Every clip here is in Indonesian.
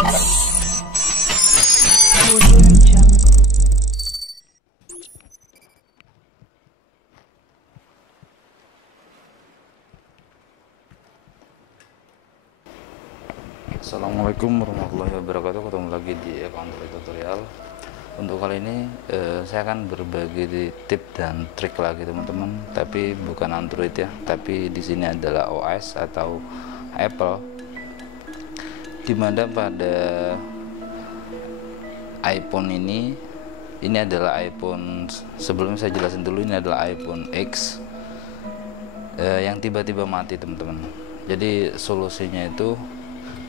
Assalamualaikum warahmatullahi wabarakatuh. Ketemu lagi di Android Tutorial. Untuk kali ini saya akan berbagi di tip dan trik lagi teman-teman, tapi bukan Android ya, tapi di sini adalah OS atau Apple, dimana pada iPhone ini adalah iPhone, sebelum saya jelasin dulu, ini adalah iPhone X yang tiba-tiba mati teman-teman. Jadi solusinya itu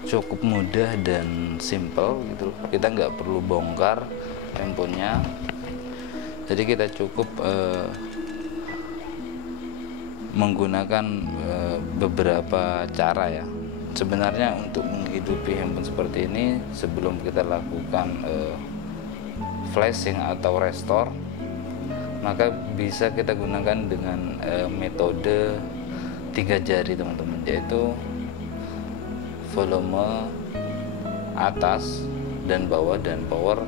cukup mudah dan simple gitu. Kita nggak perlu bongkar handphonenya, jadi kita cukup menggunakan beberapa cara ya. Sebenarnya untuk menghidupi handphone seperti ini, sebelum kita lakukan flashing atau restore, maka bisa kita gunakan dengan metode 3 jari teman-teman, yaitu volume atas dan bawah dan power.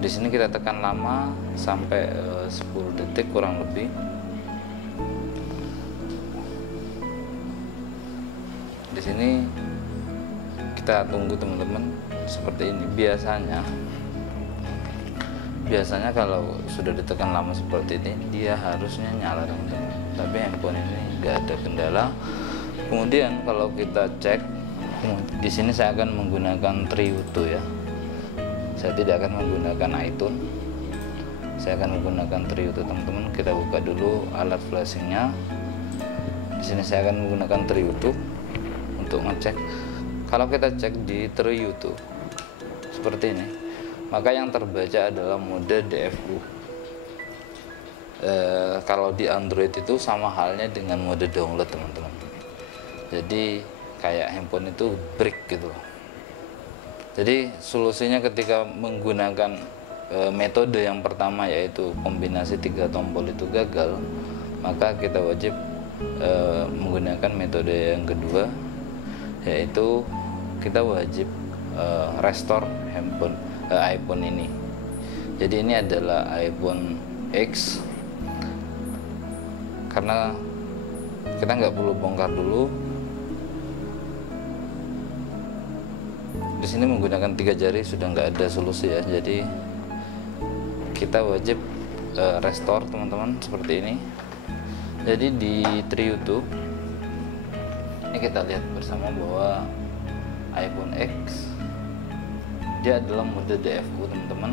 Di sini kita tekan lama sampai 10 detik kurang lebih. Di sini kita tunggu teman-teman seperti ini. Biasanya kalau sudah ditekan lama seperti ini, dia harusnya nyala teman-teman, tapi handphone ini nggak ada kendala. Kemudian kalau kita cek, di sini saya akan menggunakan Triuto ya. Saya tidak akan menggunakan iTunes. Saya akan menggunakan Triuto teman-teman. Kita buka dulu alat flashingnya. Di sini saya akan menggunakan Triuto untuk ngecek. Kalau kita cek di Triuto seperti ini, maka yang terbaca adalah mode DFU. Kalau di Android itu sama halnya dengan mode download teman-teman. Jadi kayak handphone itu break gitu. Jadi solusinya ketika menggunakan metode yang pertama, yaitu kombinasi 3 tombol itu gagal, maka kita wajib menggunakan metode yang kedua, yaitu kita wajib restore handphone iPhone ini. Jadi ini adalah iPhone X, karena kita nggak perlu bongkar dulu. Di sini menggunakan 3 jari sudah nggak ada solusi ya, jadi kita wajib restore teman-teman seperti ini. Jadi di Triuto ini kita lihat bersama bahwa iPhone X dia adalah mode DFU teman-teman.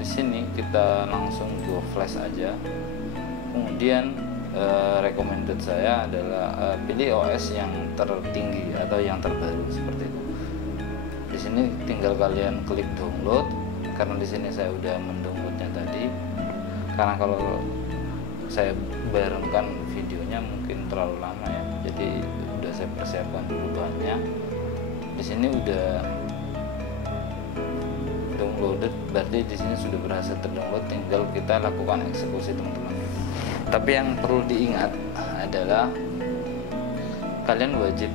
Di sini kita langsung go flash aja. Kemudian recommended saya adalah pilih OS yang tertinggi atau yang terbaru seperti itu. Di sini tinggal kalian klik download, karena di sini saya udah mendownloadnya tadi. Karena kalau saya barengkan videonya mungkin terlalu lama ya, jadi udah saya persiapkan dulu bahannya. Di sini udah downloaded, berarti di sini sudah berhasil terdownload. Tinggal kita lakukan eksekusi teman-teman. Tapi yang perlu diingat adalah kalian wajib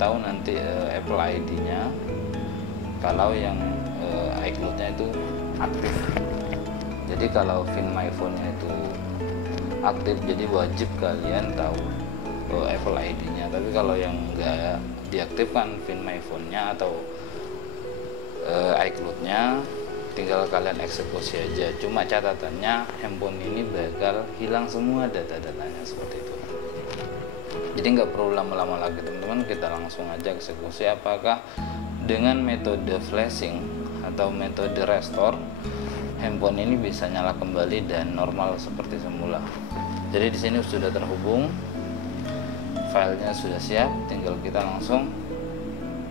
tahu nanti Apple ID-nya. Kalau yang iCloud-nya itu aktif, jadi kalau Find My Phone-nya itu aktif, jadi wajib kalian tahu Apple ID-nya. Tapi kalau yang enggak diaktifkan Find My Phone-nya atau iCloud-nya, tinggal kalian eksekusi aja. Cuma catatannya, handphone ini bakal hilang semua data-datanya seperti itu. Jadi nggak perlu lama-lama lagi teman-teman, kita langsung aja eksekusi. Apakah dengan metode flashing atau metode restore, handphone ini bisa nyala kembali dan normal seperti semula. Jadi di sini sudah terhubung, filenya sudah siap, tinggal kita langsung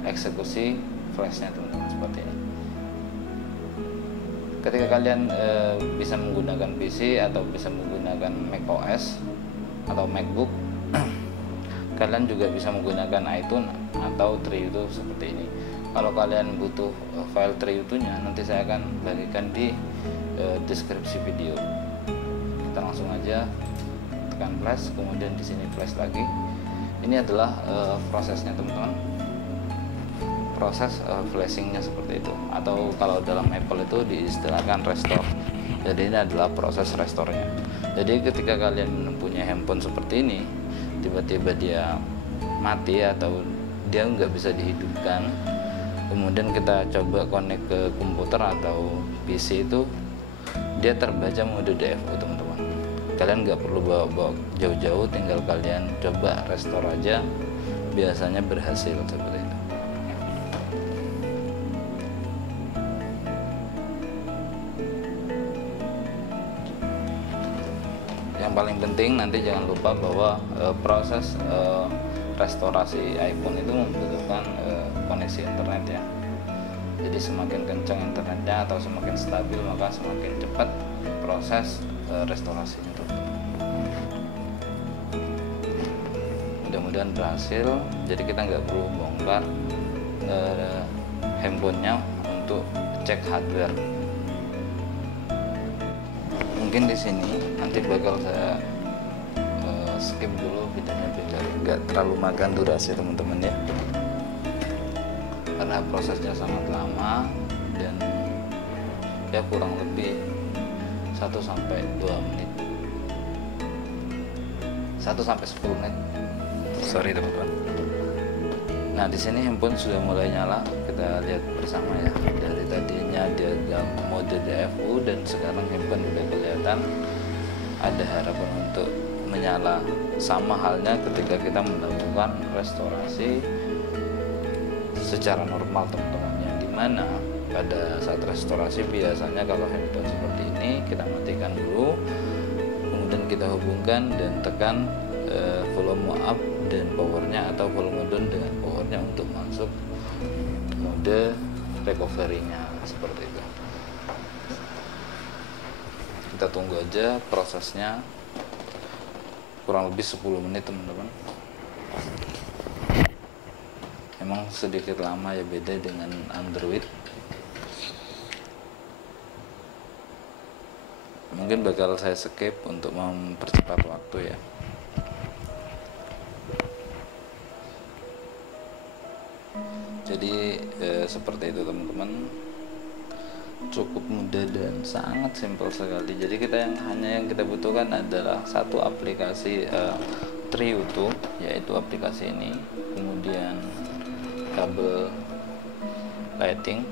eksekusi flashnya teman-teman seperti ini. Ketika kalian bisa menggunakan PC atau bisa menggunakan macOS atau MacBook, kalian juga bisa menggunakan iTunes atau Triuto seperti ini. Kalau kalian butuh file Triuto-nya, nanti saya akan bagikan di deskripsi video. Kita langsung aja tekan flash, kemudian di sini flash lagi. Ini adalah prosesnya teman-teman. proses flashingnya seperti itu, atau kalau dalam Apple itu diistilahkan restore. Jadi ini adalah proses restorenya. Jadi ketika kalian punya handphone seperti ini, tiba-tiba dia mati atau dia nggak bisa dihidupkan, kemudian kita coba connect ke komputer atau PC, itu dia terbaca mode DFU teman-teman. Kalian nggak perlu bawa jauh-jauh, tinggal kalian coba restore aja, biasanya berhasil seperti itu. Yang paling penting nanti jangan lupa bahwa proses restorasi iPhone itu membutuhkan koneksi internet ya. Jadi semakin kencang internetnya atau semakin stabil, maka semakin cepat proses restorasinya tuh. Mudah-mudahan berhasil. Jadi kita nggak perlu bongkar handphonenya untuk cek hardware. Mungkin di sini nanti bakal saya skip dulu videonya biar nggak terlalu makan durasi teman-teman ya, karena prosesnya sangat lama dan ya kurang lebih 1-2 menit, 1-10 menit, sorry teman-teman. Nah di sini handphone sudah mulai nyala, kita lihat bersama ya. Dari tadinya dia dalam mode DFU dan sekarang handphone udah kelihatan ada harapan untuk menyala. Sama halnya ketika kita melakukan restorasi secara normal teman-teman, yang dimana pada saat restorasi biasanya kalau handphone seperti ini kita matikan dulu, kemudian kita hubungkan dan tekan volume up dan powernya atau volume down dengan powernya untuk masuk mode recovery-nya seperti itu. Kita tunggu aja prosesnya kurang lebih 10 menit teman-teman. Emang sedikit lama ya, beda dengan Android. Mungkin bakal saya skip untuk mempercepat waktu ya. Jadi seperti itu teman-teman, cukup mudah dan sangat simpel sekali. Jadi yang kita butuhkan adalah satu aplikasi Triuto, yaitu aplikasi ini, kemudian kabel lighting,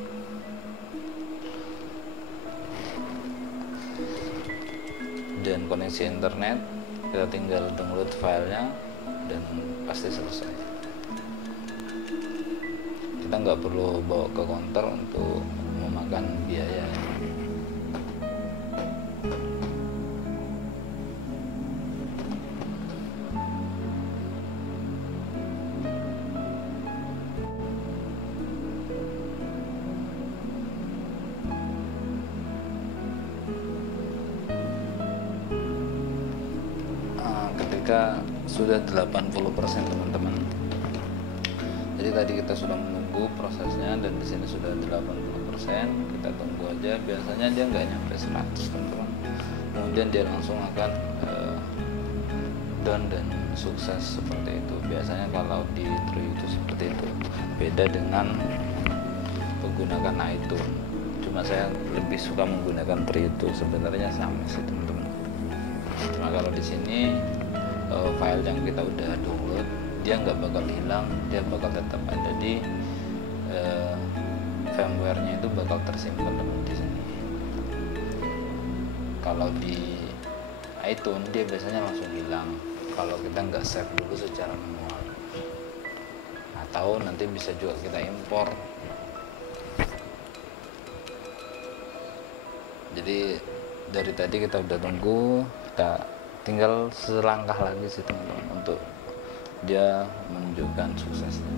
dan koneksi internet. Kita tinggal download filenya dan pasti selesai. Kita nggak perlu bawa ke counter untuk memakan biaya. Ketika sudah 80% teman-teman, jadi tadi kita sudah menunggu prosesnya dan di sini sudah 80%, kita tunggu aja. Biasanya dia nggak nyampe 100 teman-teman, kemudian dia langsung akan down dan sukses seperti itu. Biasanya kalau di True itu seperti itu, beda dengan menggunakan iTunes. Cuma saya lebih suka menggunakan True itu, sebenarnya sama sih teman-teman. Cuma kalau di sini file yang kita udah download dia nggak bakal hilang, dia bakal tetap ada di firmware-nya, itu bakal tersimpan di sini. Kalau di iTunes dia biasanya langsung hilang kalau kita nggak save dulu secara manual, atau nanti bisa juga kita impor. Jadi dari tadi kita udah tunggu, kita tinggal selangkah lagi sih teman-teman untuk dia menunjukkan suksesnya.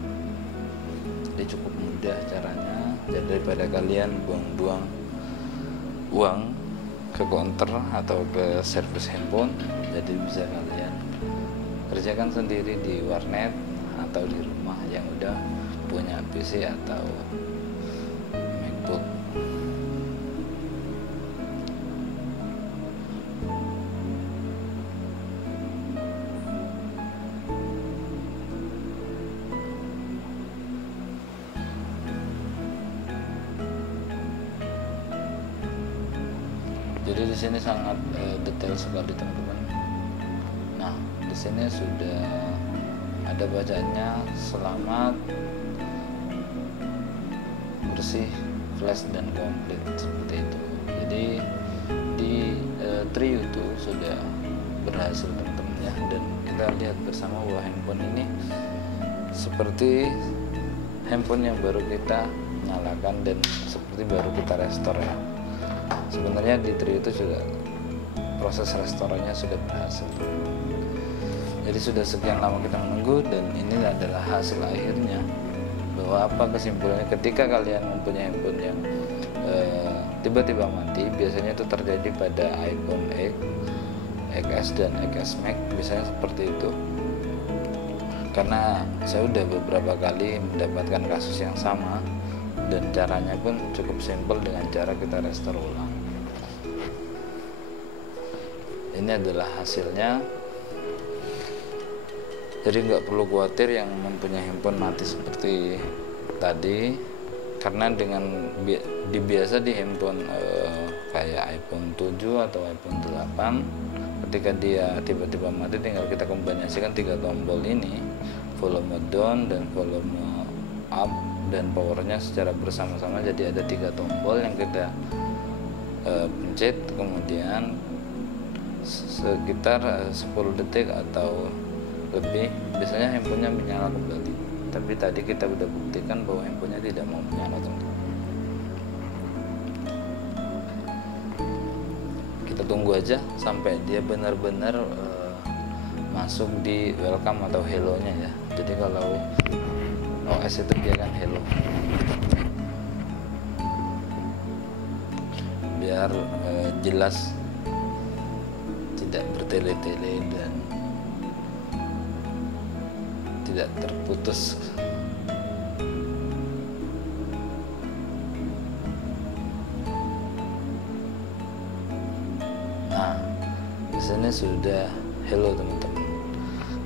Jadi cukup mudah caranya. Jadi daripada kalian buang-buang uang ke counter atau ke servis handphone, jadi bisa kalian kerjakan sendiri di warnet atau di rumah yang udah punya PC atau MacBook. Jadi di sini sangat detail sekali teman-teman. Nah, di sini sudah ada bacaannya, selamat, bersih, flash dan komplit, seperti itu. Jadi di Triuto sudah berhasil teman-teman ya, dan kita lihat bersama bahwa handphone ini seperti handphone yang baru kita nyalakan dan seperti baru kita restore ya. Sebenarnya di Triuto sudah proses restorannya sudah berhasil. Jadi sudah sekian lama kita menunggu, dan ini adalah hasil akhirnya. Bahwa apa kesimpulannya, ketika kalian mempunyai handphone yang tiba-tiba mati, biasanya itu terjadi pada iPhone X, XS dan XS Max, biasanya seperti itu. Karena saya udah beberapa kali mendapatkan kasus yang sama, dan caranya pun cukup simpel dengan cara kita restore ulang. Ini adalah hasilnya. Jadi nggak perlu khawatir yang mempunyai handphone mati seperti tadi, karena dengan biasa di handphone kayak iPhone 7 atau iPhone 8, ketika dia tiba-tiba mati tinggal kita kombinasikan 3 tombol ini, volume down dan volume up dan powernya secara bersama-sama, jadi ada 3 tombol yang kita pencet, kemudian sekitar 10 detik atau lebih biasanya handphonenya menyala kembali. Tapi tadi kita udah buktikan bahwa handphonenya tidak mau menyala teman-teman. Kita tunggu aja sampai dia benar-benar masuk di welcome atau hello nya ya. Jadi kalau OS itu dia kan hello, biar jelas, tidak bertele-tele dan tidak terputus. Nah, di sini sudah hello teman-teman.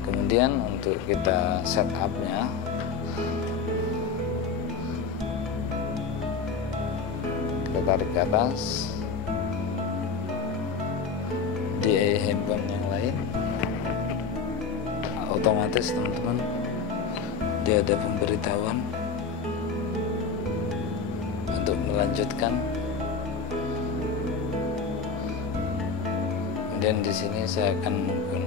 Kemudian untuk kita setupnya, kita tarik ke atas. Di handphone yang lain otomatis teman-teman dia ada pemberitahuan untuk melanjutkan. Kemudian di sini saya akan mungkin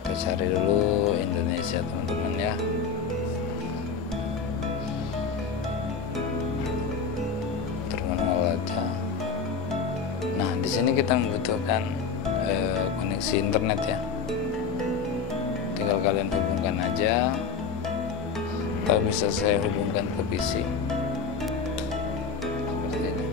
kita cari dulu Indonesia teman-teman ya. Terminal aja. Nah, di sini kita membutuhkan koneksi internet ya. Tinggal kalian hubungkan aja, atau bisa saya hubungkan ke PC. Seperti ini.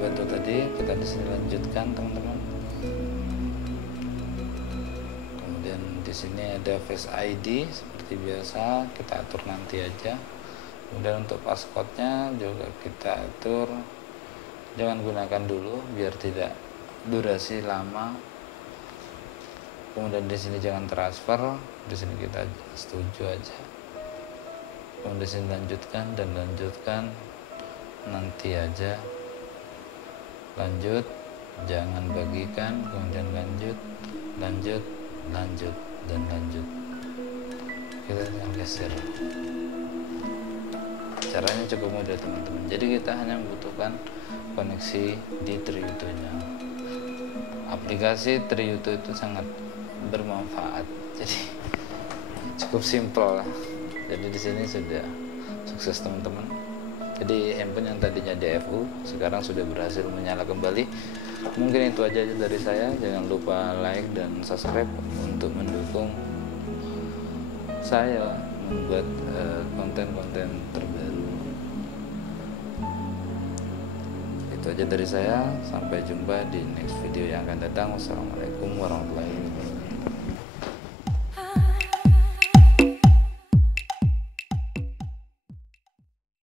Bantu tadi kita di sini lanjutkan teman-teman. Kemudian di sini ada Face ID seperti biasa, kita atur nanti aja. Kemudian untuk passcode-nya juga kita atur, jangan gunakan dulu biar tidak durasi lama. Kemudian di sini jangan transfer, di sini kita setuju aja. Kemudian di sini lanjutkan dan lanjutkan nanti aja. Lanjut, jangan bagikan, kemudian lanjut, lanjut, lanjut, dan lanjut. Kita geser. Caranya cukup mudah teman-teman. Jadi kita hanya membutuhkan koneksi di Triuto-nya. Aplikasi Triuto itu sangat bermanfaat. Jadi cukup simpel. Jadi di sini sudah sukses teman-teman. Jadi handphone yang tadinya DFU sekarang sudah berhasil menyala kembali. Mungkin itu aja dari saya. Jangan lupa like dan subscribe untuk mendukung saya membuat konten-konten terbaru. Itu aja dari saya. Sampai jumpa di next video yang akan datang. Wassalamualaikum warahmatullahi wabarakatuh.